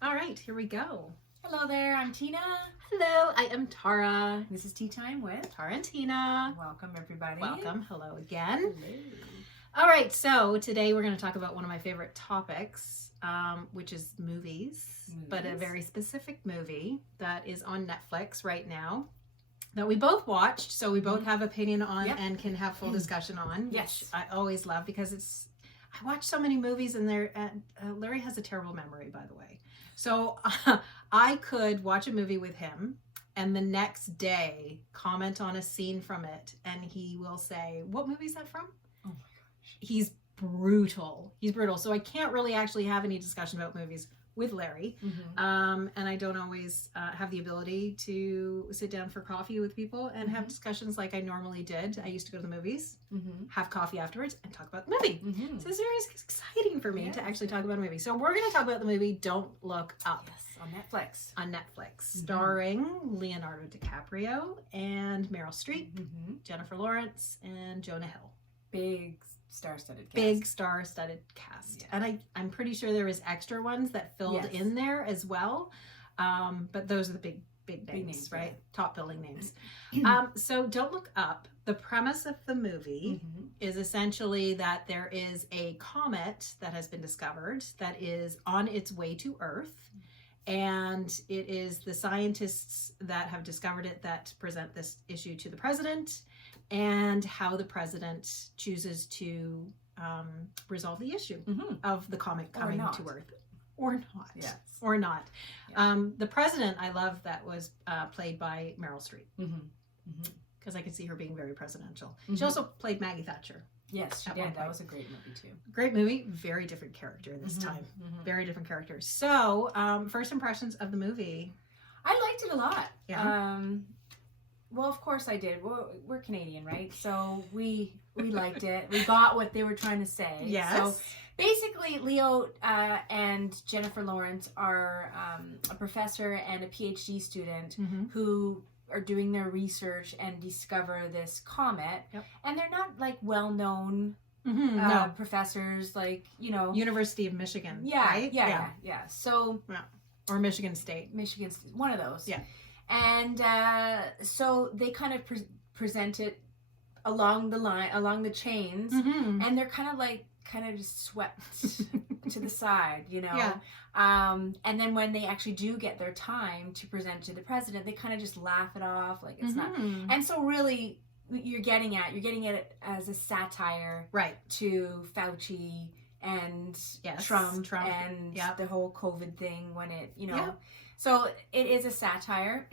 All right, here we go. Hello there, I'm Tina. Hello, I am Tara. This is Tea Time with Tara and Tina. Welcome, everybody. Welcome. Hello again. Hello. All right, so today we're going to talk about one of my favorite topics, which is movies, but a very specific movie that is on Netflix right now that we both watched, so we both have opinion on and can have full discussion on. Yes. Which I always love because I watch so many movies and Larry has a terrible memory, by the way. So I could watch a movie with him and the next day comment on a scene from it and he will say, "What movie is that from?" Oh my gosh. He's brutal. So I can't really actually have any discussion about movies with Larry. And I don't always have the ability to sit down for coffee with people and have discussions like I normally did. I used to go to the movies, have coffee afterwards, and talk about the movie. So it's very exciting for me to actually talk about a movie. So we're going to talk about the movie Don't Look Up. Yes, on Netflix. On Netflix, starring Leonardo DiCaprio and Meryl Streep, Jennifer Lawrence, and Jonah Hill. Big star-studded cast. Big star-studded cast. And I'm pretty sure there was extra ones that filled in there as well. But those are the big names, right? Yeah. Top billing names. So Don't Look Up. The premise of the movie is essentially that there is a comet that has been discovered that is on its way to Earth. And it is the scientists that have discovered it that present this issue to the president, and how the president chooses to resolve the issue of the comet coming to Earth. Or not. Yes. Or not. Yeah. The president, I love that was played by Meryl Streep. Because I could see her being very presidential. She also played Maggie Thatcher. Yes, she did. That was a great movie too. Great movie. Very different character this time. Very different character. So, first impressions of the movie. I liked it a lot. Yeah. Well, of course I did. We're Canadian, right? So we liked it. We got what they were trying to say. Yes. So basically, Leo and Jennifer Lawrence are a professor and a PhD student who are doing their research and discover this comet. Yep. And they're not like well-known professors, like, you know. University of Michigan. Yeah, right? Yeah. So. Yeah. Or Michigan State. One of those. Yeah. And so they kind of present it along the chains, and they're kind of just swept to the side, you know. Yeah. And then when they actually do get their time to present to the president, they kind of just laugh it off, like it's not. And so really, you're getting it as a satire, right, to Fauci and Trump and the whole COVID thing when it, you know. Yeah. So it is a satire.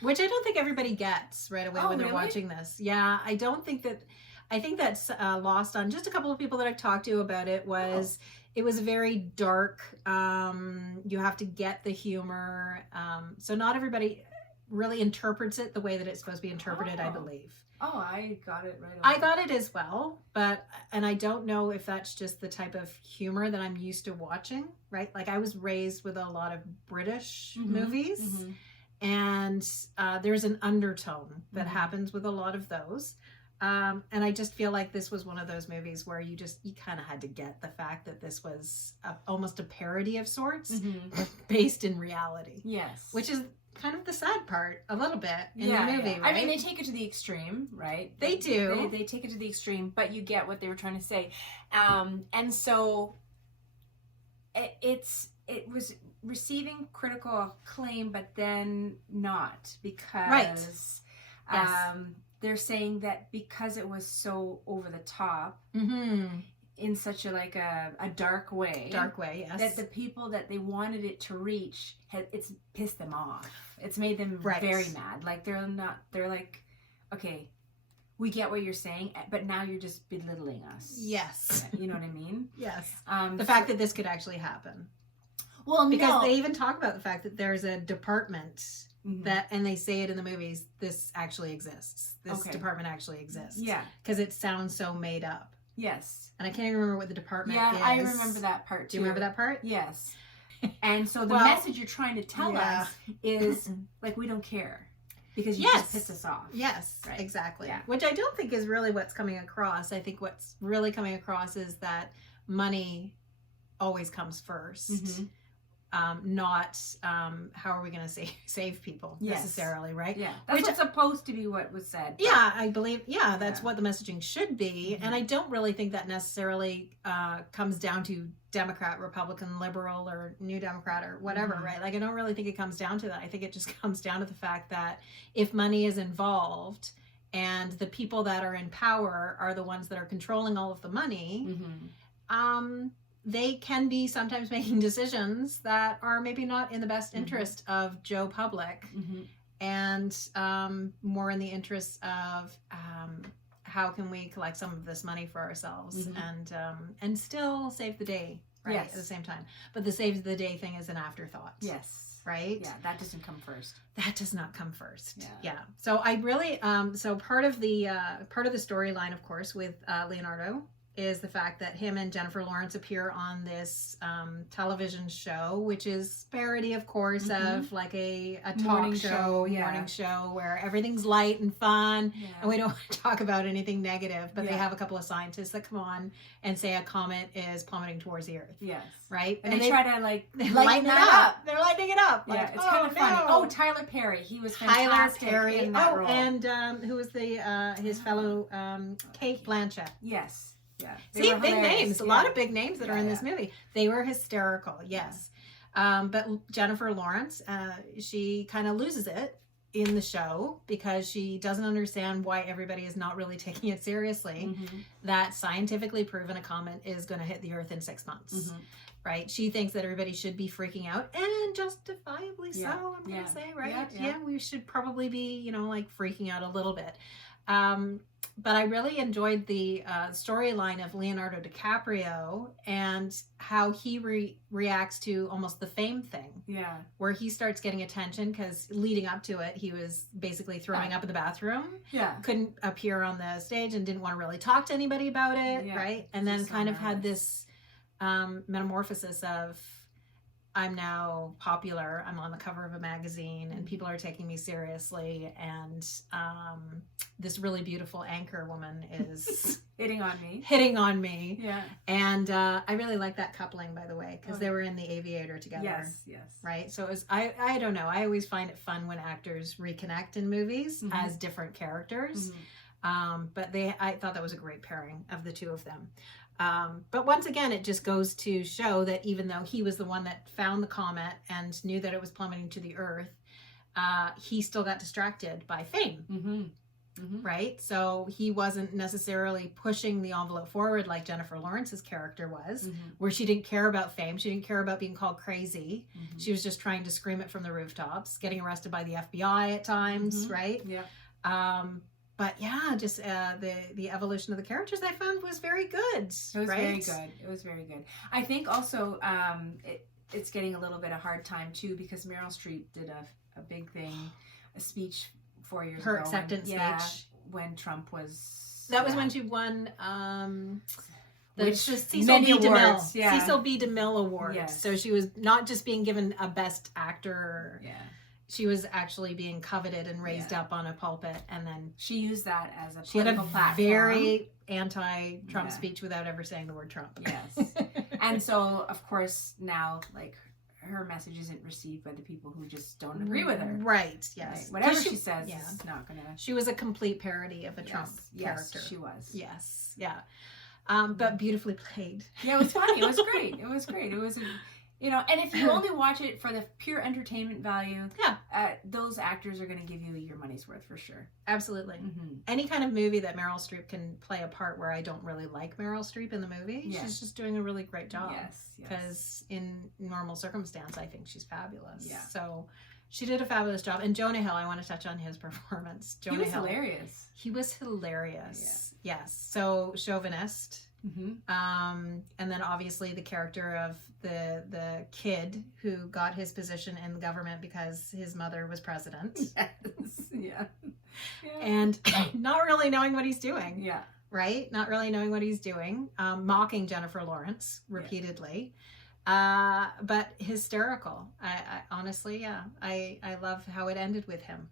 Which I don't think everybody gets right away when they're watching this. Yeah, I think that's lost on just a couple of people that I've talked to about it. It was very dark. You have to get the humor. So not everybody really interprets it the way that it's supposed to be interpreted, I believe. Oh, I got it right away. I got it as well, and I don't know if that's just the type of humor that I'm used to watching, right? Like I was raised with a lot of British movies, and there's an undertone that happens with a lot of those. And I just feel like this was one of those movies where you kind of had to get the fact that this was almost a parody of sorts, based in reality. Yes. Which is kind of the sad part a little bit in the movie, right? I mean, they take it to the extreme, right? They do. They take it to the extreme, but you get what they were trying to say. And so it was receiving critical acclaim, but then not, because they're saying that because it was so over the top, in such a dark way, yes, that the people that they wanted it to reach, it's pissed them off. It's made them very mad. Like they're like, okay, we get what you're saying, but now you're just belittling us. Yes. You know what I mean? Yes. The fact that this could actually happen. Well, because they even talk about the fact that there's a department and they say it in the movies, this actually exists. This department actually exists. Yeah. Because it sounds so made up. Yes. And I can't even remember what the department is. Yeah, I remember that part too. Do you remember that part? Yes. And so the message you're trying to tell us is, like, we don't care. Because you just pissed us off. Yes, right. Exactly. Yeah. Which I don't think is really what's coming across. I think what's really coming across is that money always comes first. not how are we going to save people necessarily, right? Yeah, that's what's supposed to be what was said. Yeah, I believe, that's what the messaging should be. And I don't really think that necessarily comes down to Democrat, Republican, Liberal, or New Democrat, or whatever, right? Like, I don't really think it comes down to that. I think it just comes down to the fact that if money is involved and the people that are in power are the ones that are controlling all of the money, they can be sometimes making decisions that are maybe not in the best interest of Joe Public, and more in the interest of how can we collect some of this money for ourselves and still save the day, right? At the same time. But the save the day thing is an afterthought. Yes. Right? Yeah, that doesn't come first. That does not come first. Yeah. So I really so part of the storyline, of course, with Leonardo is the fact that him and Jennifer Lawrence appear on this television show, which is parody, of course, of like a talk show, morning show, where everything's light and fun, and we don't talk about anything negative, but they have a couple of scientists that come on and say a comet is plummeting towards the Earth. Yes. Right? And they try to lighten it up. They're lightening it up. Like, it's kind of funny. Oh, Tyler Perry. He was fantastic in that role. And who was his fellow Kate Blanchett. Yes. Yeah. See, big names. A lot of big names that are in this movie. They were hysterical, yes. But Jennifer Lawrence, she kind of loses it in the show because she doesn't understand why everybody is not really taking it seriously, that scientifically proven a comet is going to hit the Earth in 6 months. Right? She thinks that everybody should be freaking out, and justifiably so, I'm going to say, right? Yeah, we should probably be, like freaking out a little bit. But I really enjoyed the storyline of Leonardo DiCaprio and how he reacts to almost the fame thing. Yeah. Where he starts getting attention because leading up to it, he was basically throwing up in the bathroom. Yeah. Couldn't appear on the stage and didn't want to really talk to anybody about it. Yeah. Right. And then kind of had this metamorphosis of, I'm now popular, I'm on the cover of a magazine, and people are taking me seriously, and this really beautiful anchor woman is hitting on me. Yeah. And I really like that coupling, by the way, because they were in The Aviator together. Yes. Right? So it was, I don't know, I always find it fun when actors reconnect in movies as different characters. But I thought that was a great pairing of the two of them. But once again, it just goes to show that even though he was the one that found the comet and knew that it was plummeting to the Earth, he still got distracted by fame, right? So he wasn't necessarily pushing the envelope forward like Jennifer Lawrence's character was, where she didn't care about fame. She didn't care about being called crazy. She was just trying to scream it from the rooftops, getting arrested by the FBI at times, right? Yeah. But yeah, just the evolution of the characters I found was very good. It was very good. It was very good. I think also it's getting a little bit of hard time too because Meryl Streep did a big thing, a speech 4 years ago. Her acceptance speech. When Trump was... That was when she won the Cecil B. DeMille. Cecil B. DeMille Award. Yes. So she was not just being given a Best Actor... Yeah. She was actually being coveted and raised up on a pulpit, and then she used that as a political platform. Very anti-Trump speech without ever saying the word Trump. Yes. And so, of course, now, like, her message isn't received by the people who just don't agree with her. Right, yes. Right. Whatever she says is not going to... She was a complete parody of a Trump character. Yes, she was. Yes, yeah. But beautifully played. Yeah, it was funny. It was great. It was great. It was... and if you only watch it for the pure entertainment value, those actors are going to give you your money's worth for sure. Absolutely. Any kind of movie that Meryl Streep can play a part where I don't really like Meryl Streep in the movie, she's just doing a really great job. Yes. Because in normal circumstance, I think she's fabulous. Yeah. So she did a fabulous job. And Jonah Hill, I want to touch on his performance. Jonah Hill. Hilarious. He was hilarious. Yeah. Yes. So chauvinist. And then obviously the character of the kid who got his position in the government because his mother was president. Yes. Yeah. And not really knowing what he's doing. Yeah. Right? Not really knowing what he's doing. Mocking Jennifer Lawrence repeatedly. But hysterical. I honestly, I love how it ended with him.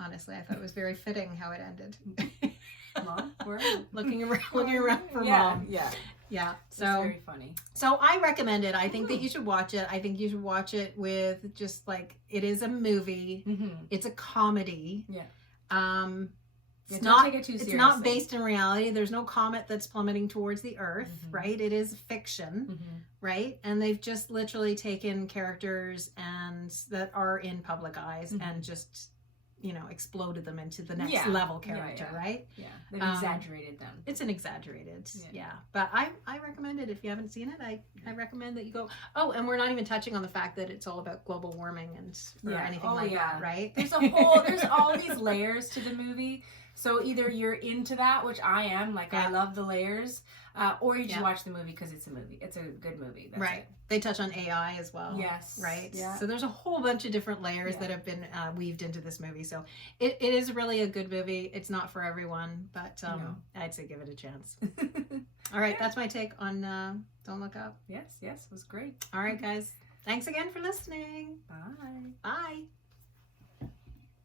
Honestly, I thought it was very fitting how it ended. Mom, where are you? looking around for mom. Yeah. Yeah. So it's very funny. So I recommend it. I think that you should watch it. I think you should watch it with just like, it is a movie. It's a comedy. Yeah. It's don't take it too seriously. It's not based in reality. There's no comet that's plummeting towards the earth, right? It is fiction, right? And they've just literally taken characters and that are in public eyes and just, you know, exploded them into the next level character, right? Yeah, they've exaggerated them. It's an exaggerated, But I recommend it if you haven't seen it. I recommend that you go. Oh, and we're not even touching on the fact that it's all about global warming and or anything like that, right? There's all these layers to the movie. So either you're into that, which I am, like I love the layers, or you just watch the movie because it's a movie. It's a good movie. That's right. It. They touch on AI as well. Yes. Right? Yeah. So there's a whole bunch of different layers that have been weaved into this movie. So it is really a good movie. It's not for everyone, but I'd say give it a chance. All right. That's my take on Don't Look Up. Yes. It was great. All right, guys. Thanks again for listening. Bye. Bye.